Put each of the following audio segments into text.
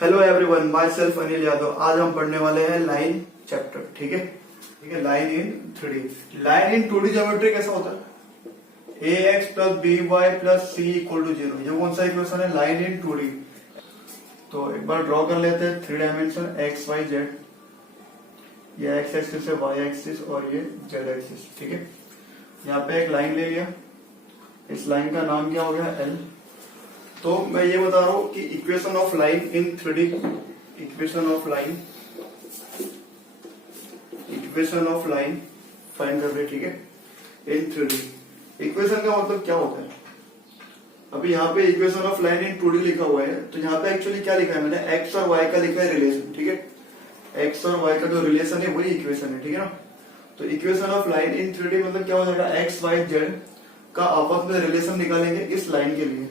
Hello everyone, myself Anil Yadav. आज हम पढ़ने वाले हैं लाइन चैप्टर। ठीक है, line in 3D। Line in 2D geometry कैसा होता है? ax plus B Y plus C equal to 0। ये कौन सा इक्वेशन है? Line in 2D। तो एक बार ड्रॉ कर लेते हैं 3 डायमेंशन एक्स वाई जेड। ये एक्स एक्सिस है, वाई एक्सिस और ये जेड एक्सिस। ठीक है, यहाँ पे एक लाइन ले लिया। इस लाइन का नाम क्या हो गया? एल। तो मैं ये बता रहा हूं कि equation of line in 3D, equation of line find कर रहे। ठीक है, इन 3D। इक्वेशन का मतलब क्या होता है? अभी यहाँ पे equation of line in 2D लिखा हुआ है, तो यहाँ पे एक्चुअली क्या लिखा है मैंने? एक्स और वाई का लिखा है रिलेशन। ठीक है, एक्स और वाई का जो रिलेशन है वही इक्वेशन है। ठीक है ना? तो equation of line in 3D मतलब क्या हो जाएगा? एक्स वाई जेड का आपस में रिलेशन निकालेंगे इस लाइन के लिए।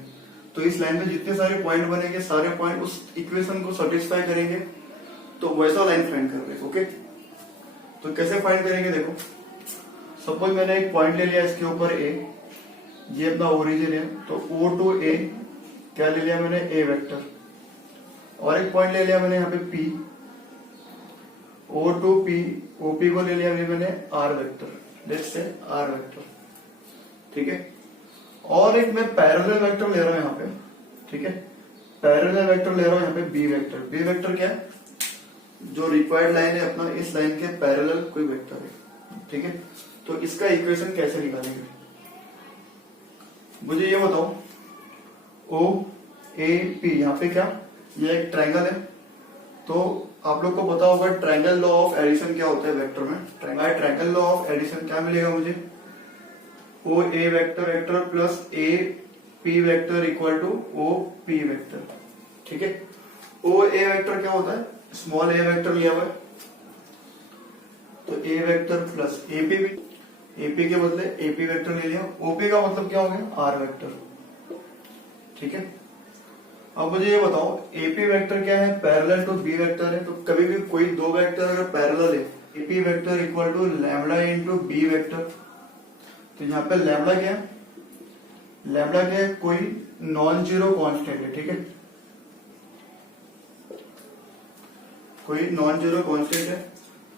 तो इस लाइन में जितने सारे पॉइंट बनेंगे, सारे पॉइंट उस इक्वेशन को सेटिस्फाई करेंगे। तो वैसा लाइन फाइंड कर रहे हैं। ओके, तो कैसे फाइंड करेंगे? देखो, सपोज मैंने एक पॉइंट ले लिया इसके ऊपर ए, ये अपना ओरिजिन है। तो O टू A क्या ले लिया मैंने? A vector. और एक पॉइंट ले लिया मैंने यहाँ पे P, O to P, OP को ले लिया मैंने R vector. Let's say R vector. ठीक है, और एक मैं पैरेलल वेक्टर ले रहा हूं यहाँ पे। ठीक है, पैरेलल वेक्टर ले रहा हूं यहाँ पे बी वेक्टर। बी वेक्टर क्या है? जो रिक्वायर्ड लाइन है अपना, इस लाइन के पैरेलल कोई वेक्टर है। ठीक है, तो इसका इक्वेशन कैसे निकालेंगे मुझे ये बताओ। O A P, यहाँ पे क्या? ये एक ट्रायंगल है। तो आप लोग को पता होगा ट्रायंगल लॉ ऑफ एडिशन क्या होता है वेक्टर में। ट्रायंगल लॉ ऑफ एडिशन क्या मिलेगा मुझे? O A vector vector plus A P vector equal to O P vector. ठीक है, ओ ए वेक्टर क्या होता है? स्मॉल ए वेक्टर लिया हुआ है, तो ए वेक्टर प्लस एपी भी, एपी के बदले एपी वेक्टर ले लिया। ओपी का मतलब क्या हो गया? R vector. ठीक है, अब मुझे ये बताओ एपी वेक्टर क्या है? पैरेलल टू बी वेक्टर है। तो कभी भी कोई दो वेक्टर अगर पैरेलल है, AP vector equal to lambda into B vector. तो यहाँ पे लैम्डा क्या है? लैम्डा क्या है? कोई नॉन जीरो कांस्टेंट है। ठीक है, कोई नॉन जीरो कांस्टेंट है।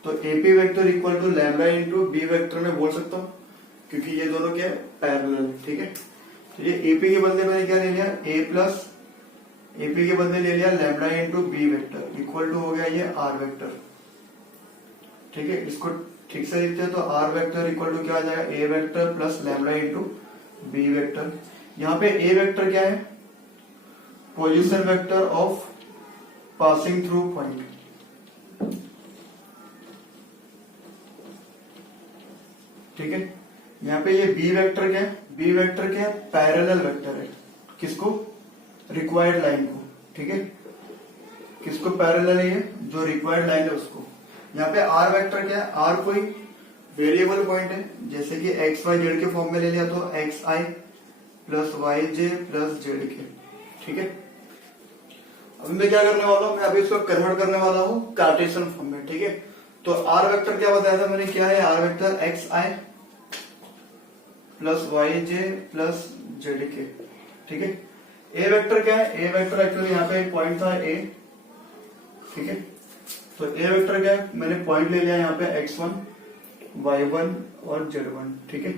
तो AP vector equal to lambda into B vector में बोल सकता हूं, क्योंकि ये दोनों क्या है? पैरेलल है। ठीक है, तो ये एपी के बदले मैंने क्या ले लिया? ए प्लस एपी के बदले ले लिया lambda into B vector equal to हो गया ये आर वेक्टर। ठीक है, इसको ठीक से लिखते हैं तो आर वेक्टर इक्वल टू क्या आ जाएगा? A vector plus lambda into B vector. यहाँ पे ए वेक्टर क्या है? Position vector of passing through point. ठीक है, यहाँ पे ये बी वेक्टर क्या है? बी वेक्टर क्या है? पैरेलल वेक्टर है। किसको? रिक्वायर्ड लाइन को। ठीक है, किसको पैरेलल है? ये जो रिक्वायर्ड लाइन है उसको। यहाँ पे आर वेक्टर क्या है? आर कोई वेरिएबल पॉइंट है, जैसे कि एक्स वाई जेड के फॉर्म में ले लिया तो एक्स आई प्लस वाई जे प्लस जेड के। ठीक है, अब मैं क्या करने वाला हूं? मैं अभी इसको कन्वर्ट करने वाला हूं कार्टेशियन फॉर्म में। ठीक है, तो आर वेक्टर क्या बताया था मैंने? क्या है are vector? X I plus Y J plus Z K. ठीक है, ए वेक्टर क्या है? ए वेक्टर एक्चुअली यहाँ पे एक पॉइंट था ए। ठीक है, तो ए वेक्टर क्या है? मैंने पॉइंट ले लिया यहाँ पे x1, y1 और z1। ठीक है,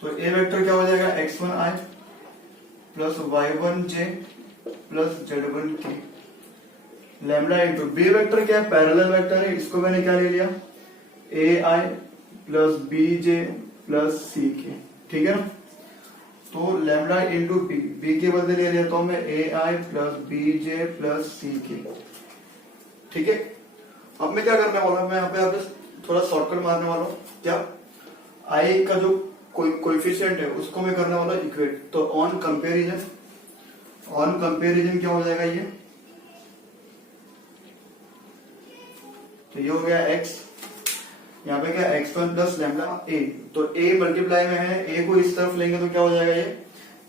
तो ए वेक्टर क्या हो जाएगा? x1 i plus y1 j plus z1 k lambda into B vector क्या है? पैरेलल वेक्टर है। इसको मैंने क्या ले लिया? ए आई प्लस बी जे प्लस सी के। ठीक है ना? तो लैम्डा इंटू बी, बी के बदले ले लिया तो मैं ए आई प्लस बी जे प्लस सी के। ठीक है, अब मैं क्या करने वाला हूं? मैं यहाँ पे थोड़ा शॉर्टकट मारने वाला हूं। क्या? आई का जो कोएफिशिएंट है उसको मैं करने वाला इक्वेट। तो ऑन कंपेरिजन क्या हो जाएगा? ये तो ये हो गया x, यहाँ पे क्या? x1 plus lambda a। तो a मल्टीप्लाई में है, a को इस तरफ लेंगे तो क्या हो जाएगा? ये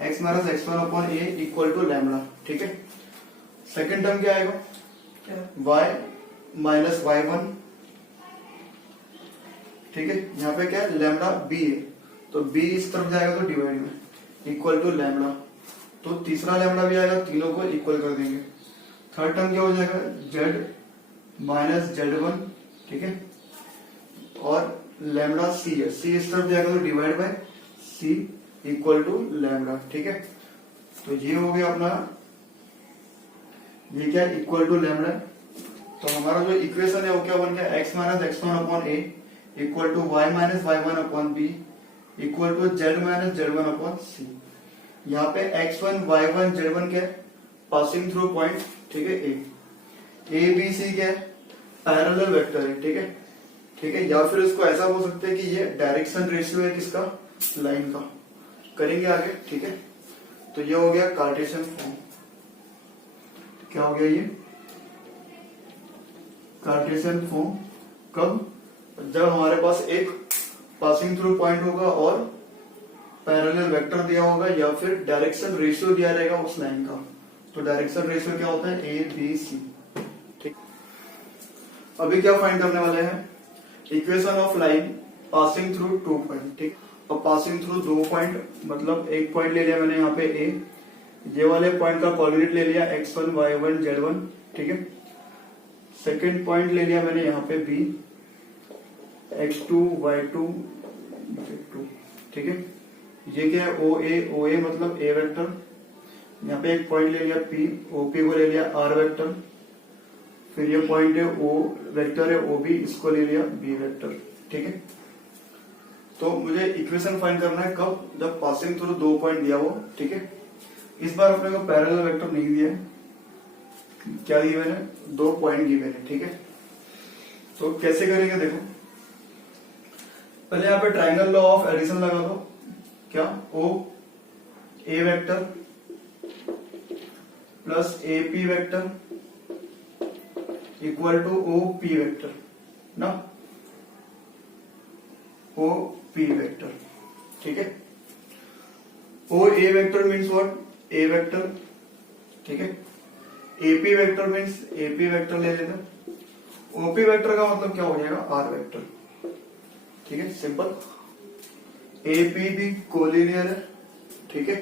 x minus x1 upon a equal to lambda. ठीक है, सेकेंड टर्म क्या आएगा? y minus y1। ठीक है, यहाँ पे क्या है? लैम्डा b है, तो b इस तरफ जाएगा तो डिवाइड में इक्वल टू लैम्डा। तो तीसरा लैम्डा भी आएगा, तीनों को इक्वल कर देंगे। थर्ड टर्म क्या हो जाएगा, z माइनस z1, ठीक है, और लैम्डा सी है, सी इस तरफ जाएगा तो divide by C equal to lambda, ठीक है। तो ये हो गया अपना, ये क्या इक्वल टू लैम्डा। तो हमारा जो इक्वेशन है वो क्या बन गया, x minus x1 upon A equal to y minus y1 upon B equal to z minus z1 upon C. यहाँ पे x1 y1 z1 क्या है, पासिंग थ्रू पॉइंट, ठीक है, ए बी सी क्या है, पैरेलल वेक्टर है, ठीक है, ठीक है। या फिर इसको ऐसा बोल सकते हैं कि ये डायरेक्शन रेशियो है किसका, लाइन का, करेंगे आगे, ठीक है। तो ये हो गया कार्टेशियन फॉर्म। क्या हो गया ये कार्टेशियन फॉर्म, कब, जब हमारे पास एक पासिंग थ्रू पॉइंट होगा और पैरेलल वेक्टर दिया होगा या फिर डायरेक्शन रेशियो दिया रहेगा उस लाइन का। तो डायरेक्शन रेशियो क्या होता है, ए बी सी, ठीक। अभी क्या फाइंड करने वाले हैं, equation of line passing through two point, ठीक। और पासिंग थ्रू दो पॉइंट, मतलब एक पॉइंट ले लिया मैंने यहाँ पे ए, ये वाले पॉइंट का कोऑर्डिनेट ले लिया x1 y1 z1, ठीक है। सेकंड पॉइंट ले लिया मैंने यहाँ पे b, x2 y2 z2, ठीक है। ये क्या है, OA मतलब a वेक्टर, यहाँ पे एक पॉइंट ले लिया P, OP को ले लिया R वेक्टर, फिर ये पॉइंट है O वेक्टर है OB, इसको ले लिया B वेक्टर, ठीक है। तो मुझे इक्वेशन फाइंड करना है कब, जब पासिंग थ्रू दो पॉइंट दिया हो, ठीक है। इस बार अपने को पैरेलल वेक्टर नहीं दिया है, क्या दिया मैंने, दो पॉइंट दिए मैंने, ठीक है। तो कैसे करेंगे देखो, पहले यहाँ पे ट्रायंगल लॉ ऑफ एडिशन लगा दो, क्या, O A vector plus A P vector equal to O P vector ना, ओ पी वेक्टर, ठीक है। O A vector means what, A vector, ठीक है। AP vector means AP vector ले लेना, ओपी वेक्टर का मतलब क्या हो जाएगा, आर वेक्टर, ठीक है, सिंपल। एपी भी कोलिनियर है, ठीक है,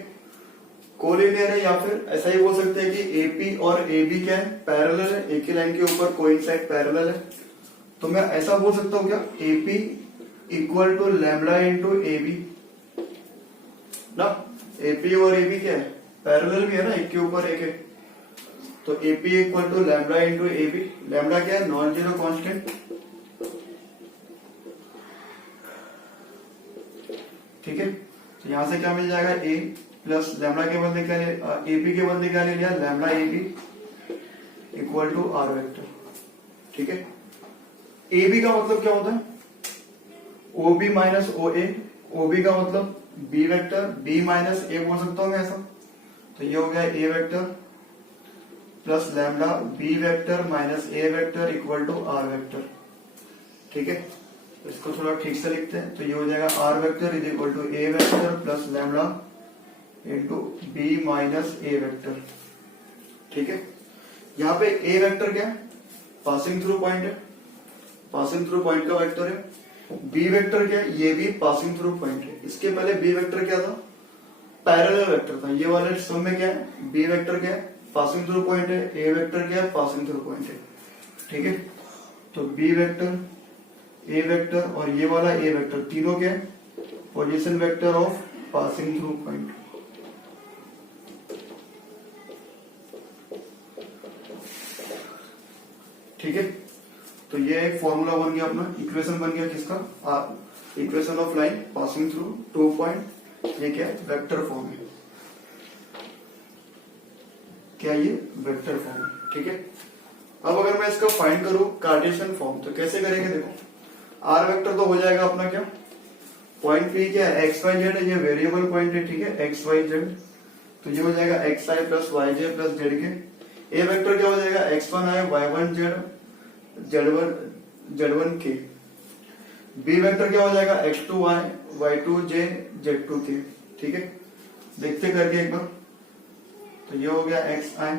कोलिनियर है, या फिर ऐसा ही बोल सकते हैं कि एपी और एबी क्या है, पैरेलल है, एक ही लाइन के ऊपर कोइंसाइड पैरेलल है। तो मैं ऐसा बोल सकता हूं क्या, AP equal to lambda into AB ना, एपी और एबी क्या है, पैरेलल भी है ना, एक के ऊपर एक है। तो AP equal to lambda into AB, lambda क्या है, नॉन जीरो कांस्टेंट, ठीक है। तो यहां से क्या मिल जाएगा, ए प्लस लैम्डा के बदले क्या, एपी के बदले क्या ले लिया, lambda AB equal to R vector, ठीक है। एबी का मतलब क्या होता है, ओबी माइनस ओ ए, ओबी का मतलब B vector, B minus A बोल सकता हूं मैं ऐसा। तो ये हो गया A vector plus lambda B vector minus A vector equal to R vector, ठीक है। इसको थोड़ा ठीक से लिखते हैं, तो ये हो जाएगा R vector is equal to A vector plus lambda into B minus A vector, ठीक है। यहाँ पे ए वेक्टर क्या है, पासिंग थ्रू पॉइंट है, पासिंग थ्रू पॉइंट का वेक्टर है। बी वेक्टर क्या है, ये भी पासिंग थ्रू पॉइंट है। इसके पहले बी वेक्टर क्या था, पैरेलल वेक्टर था। ये वाले सब में क्या है, बी वेक्टर क्या है, पासिंग थ्रू पॉइंट है, ए वेक्टर क्या है, पासिंग थ्रू पॉइंट है, ठीक है। तो बी वेक्टर, ए वेक्टर और ये वाला ए वेक्टर, तीनों क्या है, position vector of passing through point, ठीक है। तो ये एक फॉर्मूला बन गया अपना, इक्वेशन बन गया किसका, equation of line passing through two point. ये क्या है, वेक्टर फॉर्म है, क्या ये वेक्टर फॉर्म, ठीक है। अब अगर मैं इसका फाइंड करूं कार्टेशियन फॉर्म, तो कैसे करेंगे देखो, आर वेक्टर तो हो जाएगा अपना क्या, पॉइंट पी क्या है, एक्स वाई जेड है, ये वेरिएबल पॉइंट है, ठीक है, एक्स वाई जेड। तो ये हो जाएगा x I plus Y J plus Z k. A vector क्या हो जाएगा, x one i y one z z one k. B vector क्या हो जाएगा, x two y y two j z two k, ठीक है। देखते करके एक बार, तो ये हो गया x I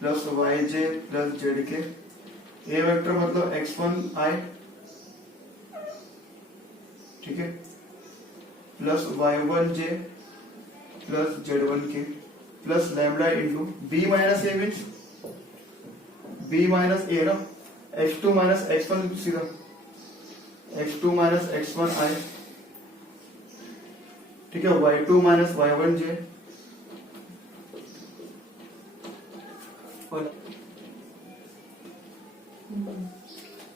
plus Y J plus Z k. A vector मतलब एक्स वन आई, ठीक है, plus y one j plus z one k plus lambda into B minus A means B minus A ना, x2 minus x1 सीधा x2 minus x1 आई, ठीक है, y2 minus y1 जे,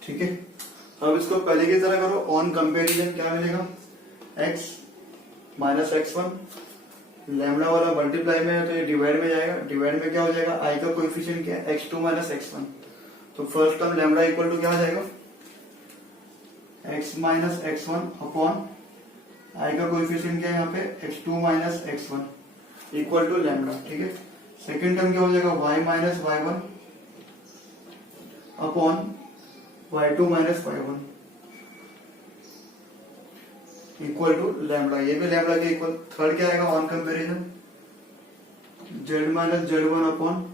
ठीक है। अब इसको पहले की तरह करो, ऑन कंपेरिजन क्या मिलेगा, x माइनस x1, लैम्डा वाला मल्टीप्लाई में है तो ये डिवाइड में जाएगा, डिवाइड में क्या हो जाएगा, i का कोएफिशिएंट क्या है, x2 माइनस x1, तो first term lambda equal to क्या हो जाएगा, x minus x1 upon i का कोएफिशिएंट क्या है यहाँ पे, x2 minus x1 equal to lambda, ठीक है। सेकेंड टर्म क्या हो जाएगा, y minus y1 upon y2 minus y1 equal to lambda, ये भी लैम्डा के इक्वल। थर्ड क्या आएगा, on comparison z minus z1 upon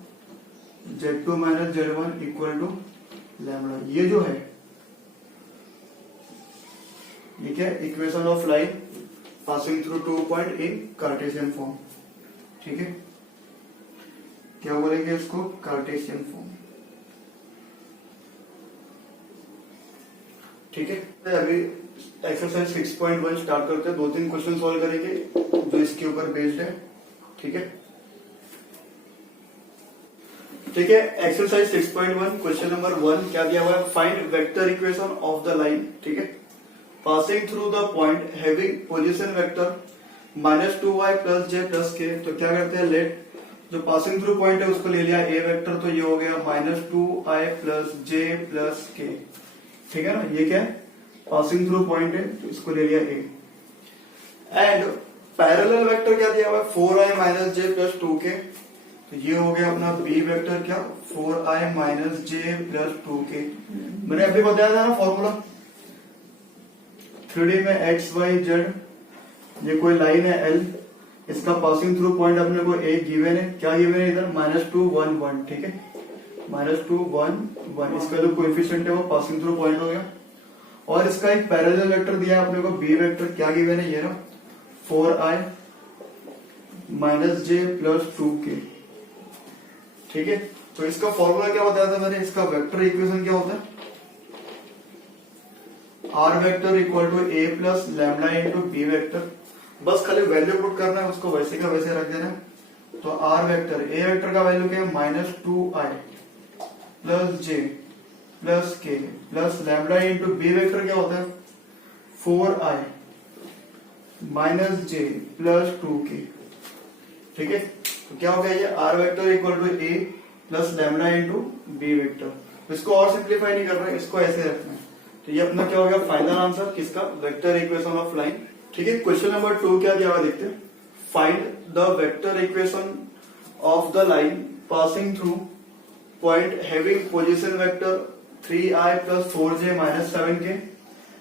z2 minus z1 equal to lambda. ये जो है ये क्या, equation of line passing through 2 point in cartesian form, ठीक है। क्या बोलेंगे इसको, कार्टेशियन फॉर्म, ठीक है। अभी एक्सरसाइज 6.1 स्टार्ट करते हैं, 2-3 क्वेश्चन सॉल्व करेंगे जो इसके ऊपर बेस्ड है, ठीक है। ठीक है, एक्सरसाइज 6.1 क्वेश्चन नंबर 1 क्या दिया हुआ है, find vector equation of the line, ठीक है, passing through the point having position vector -2y plus j plus के। तो क्या करते हैं, लेट जो पासिंग थ्रू पॉइंट है उसको ले लिया ए वेक्टर, तो ये हो गया -2i प्लस जे प्लस के, ठीक है ना। ये क्या है, पासिंग थ्रू पॉइंट है, तो इसको ले लिया ए। एंड पैरेलल वेक्टर क्या दिया हुआ है, 4i माइनस जे प्लस 2k, तो ये हो गया अपना बी वेक्टर क्या, 4i माइनस जे प्लस 2k। मैंने अभी बताया था ना फॉर्मूला, 3D में एक्स वाई जेड, ये कोई लाइन है L, इसका पासिंग थ्रू पॉइंट अपने को ए गिवन है, क्या गिवन है इधर, -2 1 1, ठीक है, -2 1 1, इसका जो कोएफिशिएंट है वो पासिंग थ्रू पॉइंट हो गया। और इसका एक पैरेलल वेक्टर दिया है अपने को, बी वेक्टर क्या गिवन है, ये ना 4i माइनस जे प्लस 2k, ठीक है। तो इसका फॉर्मूला क्या बताया था मैंने, इसका वेक्टर इक्वेशन क्या होता है, are vector equal to A plus lambda into B vector. बस खाली वैल्यू पुट करना है, उसको वैसे का वैसे रख देना है। तो आर वेक्टर, ए वेक्टर का वैल्यू क्या है, -2i plus j plus k plus lambda into B vector क्या होता है, 4i माइनस जे प्लस 2k, ठीक है। तो क्या हो गया, ये r vector equal to A plus lambda into B vector. इसको और सिंप्लीफाई नहीं करना है, इसको ऐसे रखना है। तो ये अपना क्या हो गया, फाइनल आंसर किसका, वेक्टर इक्वेशन ऑफ लाइन, ठीक है। क्वेश्चन नंबर 2 क्या दिया हुआ देखते हैं, find the vector equation of the line passing through point having position vector 3i plus 4j minus 7k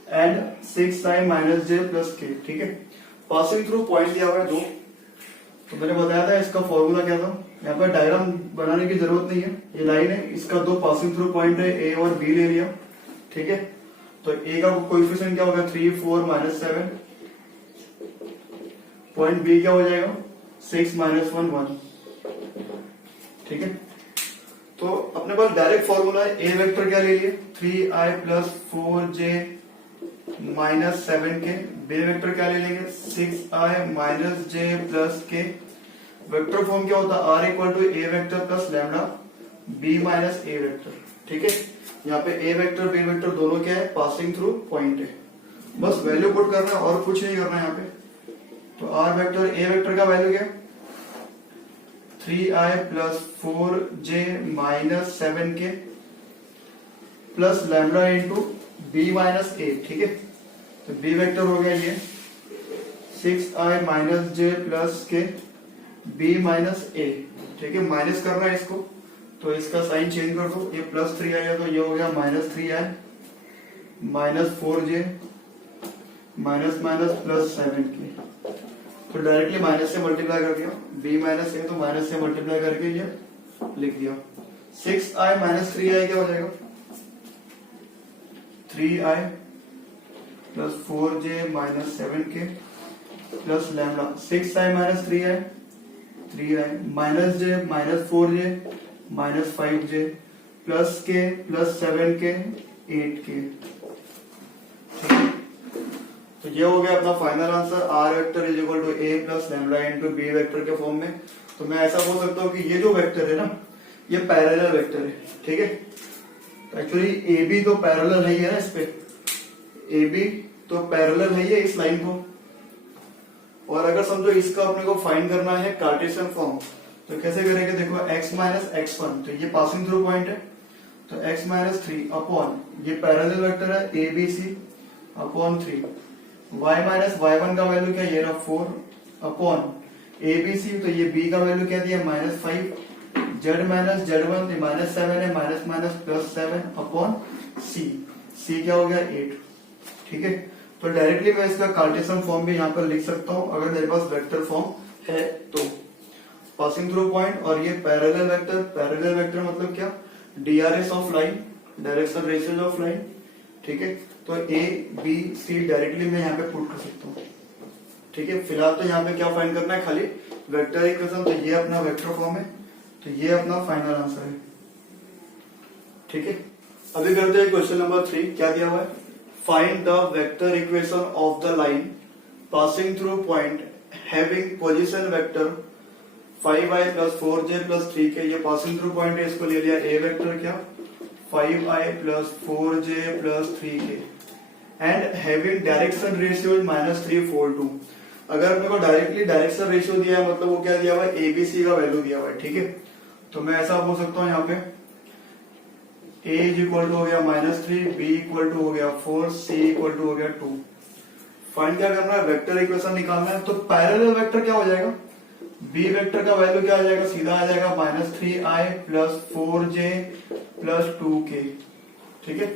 and 6i minus j plus k, ठीक है। पासिंग थ्रू पॉइंट दिया हुआ है 2, तो मैंने बताया था इसका फॉर्मूला क्या था। यहाँ पर डायग्राम बनाने की जरूरत नहीं है, ये लाइन है, इसका 2 पासिंग थ्रू पॉइंट है, ए और बी ले लिया, ठीक है। तो ए का कोएफिशिएंट क्या होगा, 3 4 माइनस 7, पॉइंट बी क्या हो जाएगा, 6 माइनस 1 1, ठीक है। तो अपने पास डायरेक्ट फॉर्मूला है, ए वेक्टर क्या ले लिए, 3i plus 4j minus 7k, B vector क्या ले लेंगे, 6i minus j plus k। Vector form क्या होता है, r equal to A vector plus lambda b minus A vector, ठीक है। यहाँ पे ए वेक्टर बी वेक्टर दोनों क्या है, पासिंग थ्रू पॉइंट है, बस वैल्यू पुट करना है और कुछ नहीं करना है यहाँ पे। तो आर वेक्टर ए वेक्टर का वैल्यू क्या, 3i plus 4j minus 7k plus lambda into B minus A, ठीक है। तो बी वेक्टर हो गया ये 6i minus j plus k B minus A, ठीक है। माइनस करना है इसको, तो इसका साइन चेंज कर दो, ये प्लस 3i है तो ये हो गया -3i minus 4j minus minus plus 7k। तो डायरेक्टली माइनस से मल्टीप्लाई कर दिया, b माइनस ए तो माइनस से मल्टीप्लाई करके ये लिख दिया। 6i माइनस 3i क्या हो जाएगा, 3i plus 4j minus 7k plus lambda 6i minus 3i minus j minus 4j minus 5j plus k plus 7 k 8 k. तो ये हो गया अपना final answer, r vector is equal to A plus lambda into B vector के form में। तो मैं ऐसा बोल सकता हूँ कि ये जो वेक्टर है ना, ये पैरेलल वेक्टर है, ठीक है। तो एक्चुअली ए बी तो पैरेलल है ही है ना, इस पे ए बी तो पैरेलल है ये इस लाइन को। और अगर समझो इसका अपने को फाइंड करना है कार्टेशियन फॉर्म, तो कैसे करेंगे, देखो x माइनस x1, तो ये पासिंग थ्रू पॉइंट है, तो x माइनस 3 अपॉन ये पैरेलल वेक्टर है a b c upon 3, y minus y1 का वैल्यू क्या, ये रहा 4 अपॉन ए बी सी, तो ये b का वैल्यू क्या दिया -5, z माइनस z1 माइनस 7 है, minus minus plus 7 upon c क्या हो गया 8, ठीक है। तो डायरेक्टली मैं इसका कार्टेशियन फॉर्म भी यहाँ पर लिख सकता हूँ अगर मेरे पास वेक्टर फॉर्म है तो। पासिंग थ्रू पॉइंट और ये पैरेलल वेक्टर मतलब क्या, DRS of line, direction ratio of line, ठीक है। तो ए बी सी डायरेक्टली मैं यहाँ पे पुट कर सकता हूँ, ठीक है। फिलहाल तो यहाँ पे क्या फाइंड करना है, खाली वेक्टर इक्वेशन, तो ये अपना वेक्टर फॉर्म है, तो ये अपना फाइनल आंसर है, ठीक है। अभी करते हैं क्वेश्चन नंबर 3, क्या दिया हुआ है, find the vector equation of the line passing through point having position vector 5i plus 4j plus 3k, ये पासिंग थ्रू पॉइंट है, इसको ले लिया ए वेक्टर क्या 5i plus 4j plus 3k and having direction ratio -3 4 2। अगर अपने को directly direction ratio दिया है मतलब वो क्या दिया हुआ है, एबीसी का वैल्यू दिया हुआ है, ठीक है। तो मैं ऐसा बोल सकता हूँ यहाँ पे a इज इक्वल टू हो गया -3, b इक्वल टू हो गया 4, c इक्वल टू हो गया 2। फाइंड क्या करना है, वेक्टर इक्वेशन निकालना है। तो पैरेलल वेक्टर क्या हो जाएगा, b वेक्टर का वैल्यू क्या आ जाएगा, सीधा आ जाएगा -3i plus 4j plus 2k, ठीक है।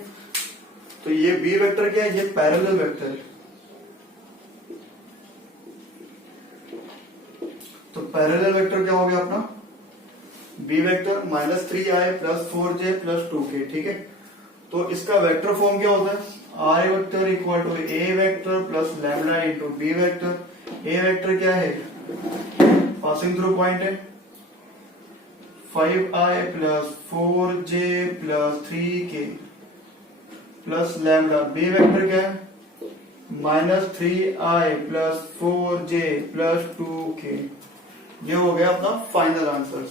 तो ये b वेक्टर क्या है, ये पैरेलल वेक्टर है। तो पैरेलल वेक्टर क्या हो गया अपना, b vector -3i plus 4j plus 2k, ठीक है। तो इसका वेक्टर फॉर्म क्या होता है, r vector equal to a vector plus lambda into b vector. a vector क्या है, पासिंग थ्रू पॉइंट है 5i plus 4j plus 3k plus lambda. b vector क्या है -3i plus 4j plus 2k। ये हो गया अपना फाइनल आंसर।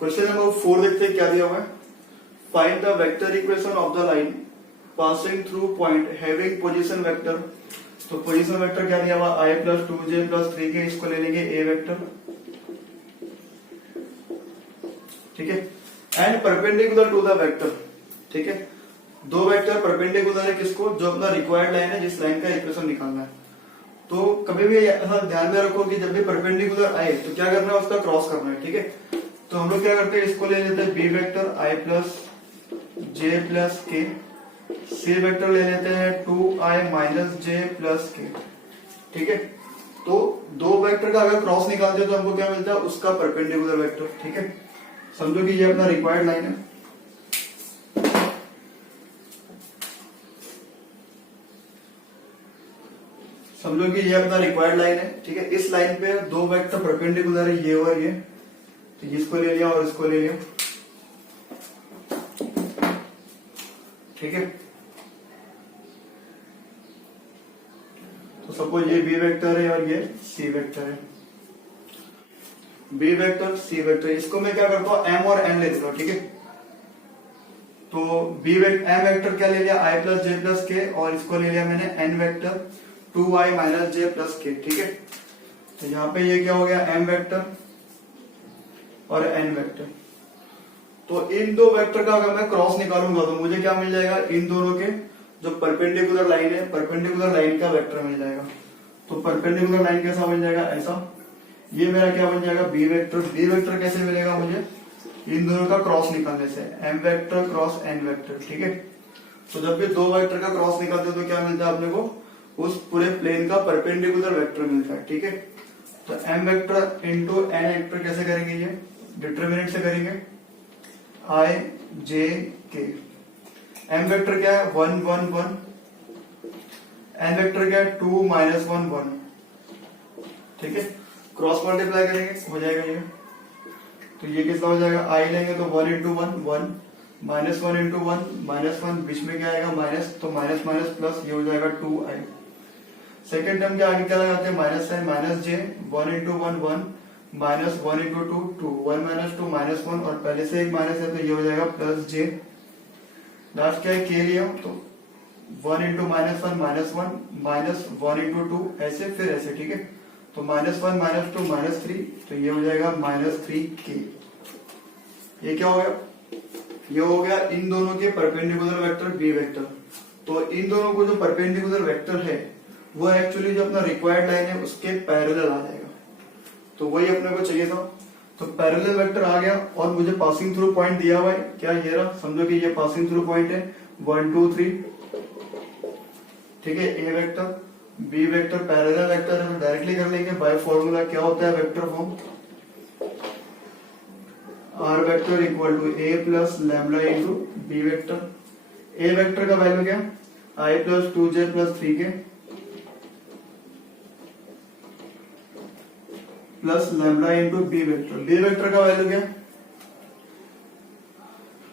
क्वेश्चन नंबर 4 देखते हैं क्या दिया हुआ है, find the vector equation of the line passing through point having position vector. तो पोजीशन वेक्टर क्या दिया हुआ, i plus 2j plus 3k, इसको ले लेंगे a वेक्टर, ठीक है। And perpendicular to the vector, ठीक है। दो वेक्टर परपेंडिकुलर है किसको, जो अपना रिक्वायर्ड लाइन है, जिस लाइन का इक्वेशन निकालना है। तो कभी भी ऐसा ध्यान में रखो कि जब भी परपेंडिकुलर आए तो क्या करना है, उसका क्रॉस करना है, ठीक है। तो हम लोग क्या करते हैं, इसको ले लेते हैं b vector i plus j plus k, c vector ले लेते हैं 2i minus j plus k, ठीक है। तो दो वेक्टर का अगर क्रॉस निकालते हैं तो हमको क्या मिलता है, उसका परपेंडिकुलर वेक्टर, ठीक है। समझो कि ये अपना रिक्वायर्ड लाइन है, समझो कि ये अपना रिक्वायर्ड लाइन है, ठीक है। इस लाइन पे दो वेक्टर परपेंडिकुलर है, ये और ये, तो इसको ले लिया और इसको ले लिया, ठीक है। तो सपोज ये बी वेक्टर है और ये सी वेक्टर है, बी वेक्टर सी वेक्टर, इसको मैं क्या करता हूं, एम और एन ले लेता हूं, ठीक है। तो बी वेक्टर एम वेक्टर क्या ले लिया, आई प्लस जे प्लस के, और इसको ले लिया मैंने एन वेक्टर 2i माइनस जे प्लस के, ठीक है। तो यहाँ पे ये क्या हो गया, एम वेक्टर और एन वेक्टर। तो इन दो वेक्टर का अगर मैं क्रॉस निकालूंगा तो मुझे क्या मिल जाएगा, इन दोनों के जो परपेंडिकुलर लाइन है, परपेंडिकुलर लाइन का वेक्टर मिल जाएगा। तो परपेंडिकुलर लाइन कैसा बन जाएगा, ऐसा, ये मेरा क्या बन जाएगा, बी वेक्टर। बी वेक्टर कैसे मिलेगा मुझे, इन दोनों का क्रॉस निकालने से, m vector cross n vector, ठीक है। तो जब भी दो वेक्टर का क्रॉस निकालते हो तो क्या मिलता है अपने को, उस पूरे प्लेन का परपेंडिकुलर वेक्टर मिलता है, ठीक है। तो m vector into n vector कैसे करेंगे, ये डिटरमिनेंट से करेंगे, आई जे के। एम वेक्टर क्या है, 1 1 1, एन वेक्टर क्या है, 2 माइनस 1 1, ठीक है। क्रॉस मल्टीप्लाई करेंगे, हो जाएगा ये। तो ये कितना हो जाएगा, आई लेंगे तो 1 इंटू 1 1, -1 इंटू 1 -1 बीच में क्या आएगा माइनस, तो माइनस माइनस प्लस, ये हो जाएगा 2i। सेकेंड टर्म के आगे क्या लगाते हैं माइनस साइन, माइनस जे, 1 इंटू 1 1 माइनस 1 इंटू 2 2, 1 माइनस 2 -1 और पहले से एक माइनस है तो ये हो जाएगा प्लस जे। लास्ट क्या है के लिया, तो 1 इंटू -1 -1 माइनस 1 इंटू 2 ऐसे फिर ऐसे, ठीक है। तो -1 -2 -3, तो ये हो जाएगा -3k। ये क्या हो गया, ये हो गया इन दोनों के परपेंडिकुलर वेक्टर बी वेक्टर। तो इन दोनों को जो परपेंडिकुलर वेक्टर है वो एक्चुअली जो अपना रिक्वायर्ड लाइन है उसके पैरेलल आ जाएगा, तो वही अपने को चाहिए था। तो पैरेलल वेक्टर आ गया और मुझे पासिंग थ्रू पॉइंट दिया हुआ है, क्या ये रहा, समझो कि ये पासिंग थ्रू पॉइंट है 1 2 3, ठीक है। A vector B vector parallel vector है, डायरेक्टली कर लेंगे बाय फॉर्मूला, क्या होता है vector form, R vector equal to A plus lambda into B vector. A vector का वैल्यू क्या, i plus 2j plus 3k plus lambda into B vector. B vector का value क्या,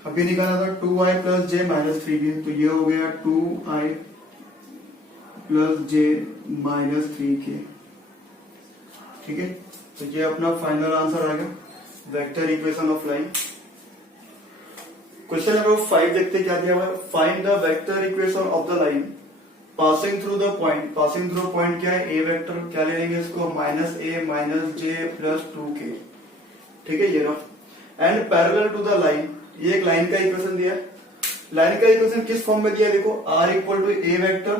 अभी निकाला था 2i plus j minus 3k, तो ये हो गया 2i plus j minus 3k, ठीक है। तो ये अपना फाइनल आंसर आ गया vector equation of line. Question number 5 देखते क्या दिया हुआ है, find the vector equation of the line passing through the point. Passing through point क्या है, ए वेक्टर, क्या ले लेंगे इसको -a minus j plus 2k, ठीक है ये रहा। And parallel to the line, ये एक लाइन का इक्वेशन दिया है। लाइन का इक्वेशन किस फॉर्म में दिया है, देखो r equal to A vector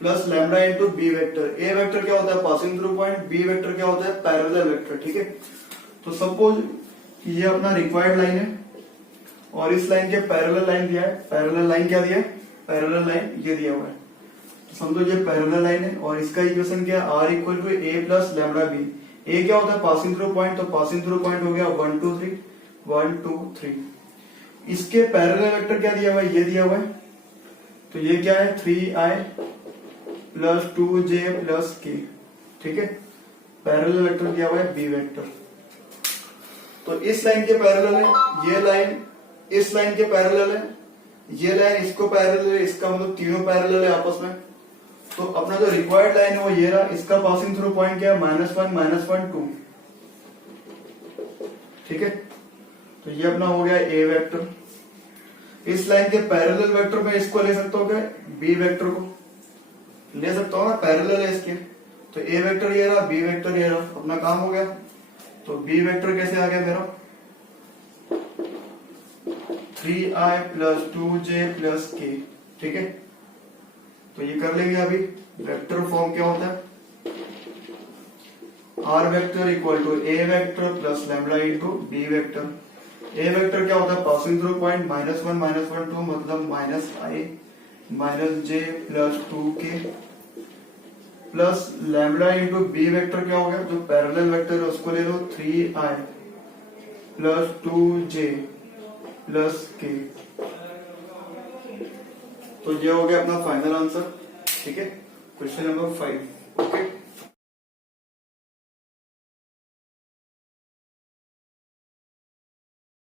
plus lambda into B vector. A vector क्या होता है passing through point, b vector क्या होता है पैरेलल वेक्टर, ठीक है। तो सपोज ये अपना रिक्वायर्ड लाइन है और इस लाइन के पैरेलल लाइन दिया है। पैरेलल लाइन क्या दिया है, पैरेलल लाइन ये दिया हुआ है, तो समझो ये पैरेलल लाइन है और इसका इक्वेशन क्या है, r equal to A plus lambda B. A क्या होता है पासिंग थ्रू पॉइंट, तो पासिंग थ्रू पॉइंट हो गया 1 2 3 1 2 3। इसके पैरेलल वेक्टर क्या दिया हुआ है, ये दिया हुआ है, तो ये क्या है 3i plus 2j plus k, ठीक है। पैरेलल वेक्टर दिया हुआ है बी वेक्टर। तो इस लाइन के पैरेलल है, ये लाइन इस लाइन के पैरेलल है, ये लाइन इसको पैरेलल है, इसका मतलब तीनों पैरेलल है आपस में। तो अपना जो रिक्वायर्ड लाइन है वो ये रहा, इसका पासिंग थ्रू पॉइंट क्या है -1 2, ठीक है। तो ये अपना हो गया ए वेक्टर। इस लाइन के पैरेलल वेक्टर में इसको ले सकता हूँ क्या, बी वेक्टर को ले सकता हूँ ना, पैरेलल है इसके। तो ए वेक्टर ये रहा, बी वेक्टर ये रहा, अपना काम हो गया। तो बी वेक्टर कैसे आ गया मेरा 3i plus 2j plus k, ठीक है। तो ये कर लेंगे अभी। वेक्टर फॉर्म क्या होता है, are vector equal to A vector plus lambda into B vector. A vector क्या होता है पासिंग थ्रू पॉइंट -1 2 मतलब -i minus j plus 2k plus lambda into B vector क्या हो गया, जो पैरेलल वेक्टर है उसको ले लो 3i plus 2j plus k। तो ये हो गया अपना फाइनल आंसर, ठीक है, क्वेश्चन नंबर 5, ओके।